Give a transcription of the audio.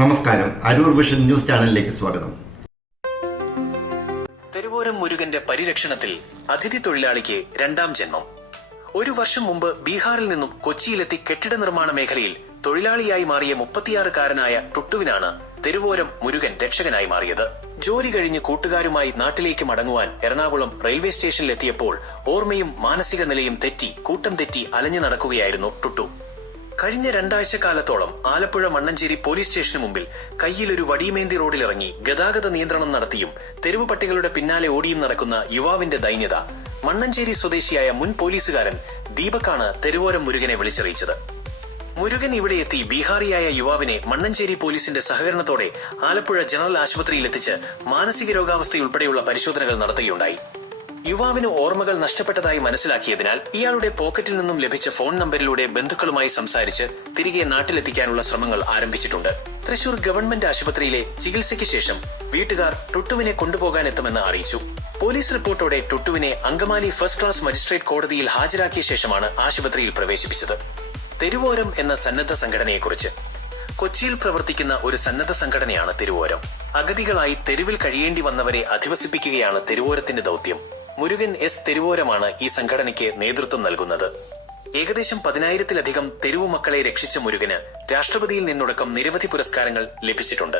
നമസ്കാരം. Aroor vision news ചാനലിലേക്ക് സ്വാഗതം. തെരുവോരം മുരുകന്റെ പരിരക്ഷണത്തിൽ അതിഥി തൊഴിലാളിക്ക് രണ്ടാം ജന്മം. ഒരു വർഷം മുമ്പ് ബീഹാറിൽ നിന്നും കൊച്ചിയിലെത്തി കെട്ടിട നിർമ്മാണ മേഖലയിൽ തൊഴിലാളിയായി മാറിയ മുപ്പത്തിയാറുകാരനായ ടുട്ടുവിനാണ് തെരുവോരം മുരുകൻ രക്ഷകനായി മാറിയത്. ജോലി കഴിഞ്ഞ് കൂട്ടുകാരുമായി നാട്ടിലേക്ക് മടങ്ങുവാൻ എറണാകുളം റെയിൽവേ സ്റ്റേഷനിലെത്തിയപ്പോൾ ഓർമ്മയും മാനസിക നിലയും തെറ്റി കൂട്ടം തെറ്റി അലഞ്ഞു നടക്കുകയായിരുന്നു ടുട്ടു. കഴിഞ്ഞ രണ്ടാഴ്ച കാലത്തോളം ആലപ്പുഴ മണ്ണഞ്ചേരി പോലീസ് സ്റ്റേഷന് മുമ്പിൽ കയ്യിൽ ഒരു വടിയമേന്തി റോഡിലിറങ്ങി ഗതാഗത നിയന്ത്രണം നടത്തിയും തെരുവ് പട്ടികളുടെ പിന്നാലെ ഓടിയും നടക്കുന്ന യുവാവിന്റെ ദൈന്യത. മണ്ണഞ്ചേരി സ്വദേശിയായ മുൻ പോലീസുകാരൻ ദീപക്കാണ് തെരുവോരം മുരുകനെ വിളിച്ചറിയിച്ചത്. മുരുകൻ ഇവിടെ എത്തി ബീഹാറിയായ യുവാവിനെ മണ്ണഞ്ചേരി പോലീസിന്റെ സഹകരണത്തോടെ ആലപ്പുഴ ജനറൽ ആശുപത്രിയിൽ എത്തിച്ച് മാനസിക രോഗാവസ്ഥയുൾപ്പെടെയുള്ള പരിശോധനകൾ നടത്തുകയുണ്ടായി. യുവാവിന് ഓർമ്മകൾ നഷ്ടപ്പെട്ടതായി മനസ്സിലാക്കിയതിനാൽ ഇയാളുടെ പോക്കറ്റിൽ നിന്നും ലഭിച്ച ഫോൺ നമ്പറിലൂടെ ബന്ധുക്കളുമായി സംസാരിച്ച് തിരികെ നാട്ടിലെത്തിക്കാനുള്ള ശ്രമങ്ങൾ ആരംഭിച്ചിട്ടുണ്ട്. തൃശൂർ ഗവൺമെന്റ് ആശുപത്രിയിലെ ചികിത്സയ്ക്ക് ശേഷം വീട്ടുകാർ ടുട്ടുവിനെ കൊണ്ടുപോകാൻ എത്തുമെന്ന് അറിയിച്ചു. പോലീസ് റിപ്പോർട്ടോടെ ടുട്ടുവിനെ അങ്കമാലി ഫസ്റ്റ് ക്ലാസ് മജിസ്ട്രേറ്റ് കോടതിയിൽ ഹാജരാക്കിയ ശേഷമാണ് ആശുപത്രിയിൽ പ്രവേശിപ്പിച്ചത്. തെരുവോരം എന്ന സന്നദ്ധ സംഘടനയെക്കുറിച്ച്. കൊച്ചിയിൽ പ്രവർത്തിക്കുന്ന ഒരു സന്നദ്ധ സംഘടനയാണ് തെരുവോരം. അഗതികളായി തെരുവിൽ കഴിയേണ്ടി വന്നവരെ അധിവസിപ്പിക്കുകയാണ് തെരുവോരത്തിന്റെ ദൗത്യം. മുരുകൻ എസ് തെരുവോരമാണ് ഈ സംഘടനയ്ക്ക് നേതൃത്വം നൽകുന്നത്. ഏകദേശം പതിനായിരത്തിലധികം തെരുവു മക്കളെ രക്ഷിച്ച മുരുകന് രാഷ്ട്രപതിയിൽ നിന്നടക്കം നിരവധി പുരസ്കാരങ്ങൾ ലഭിച്ചിട്ടുണ്ട്.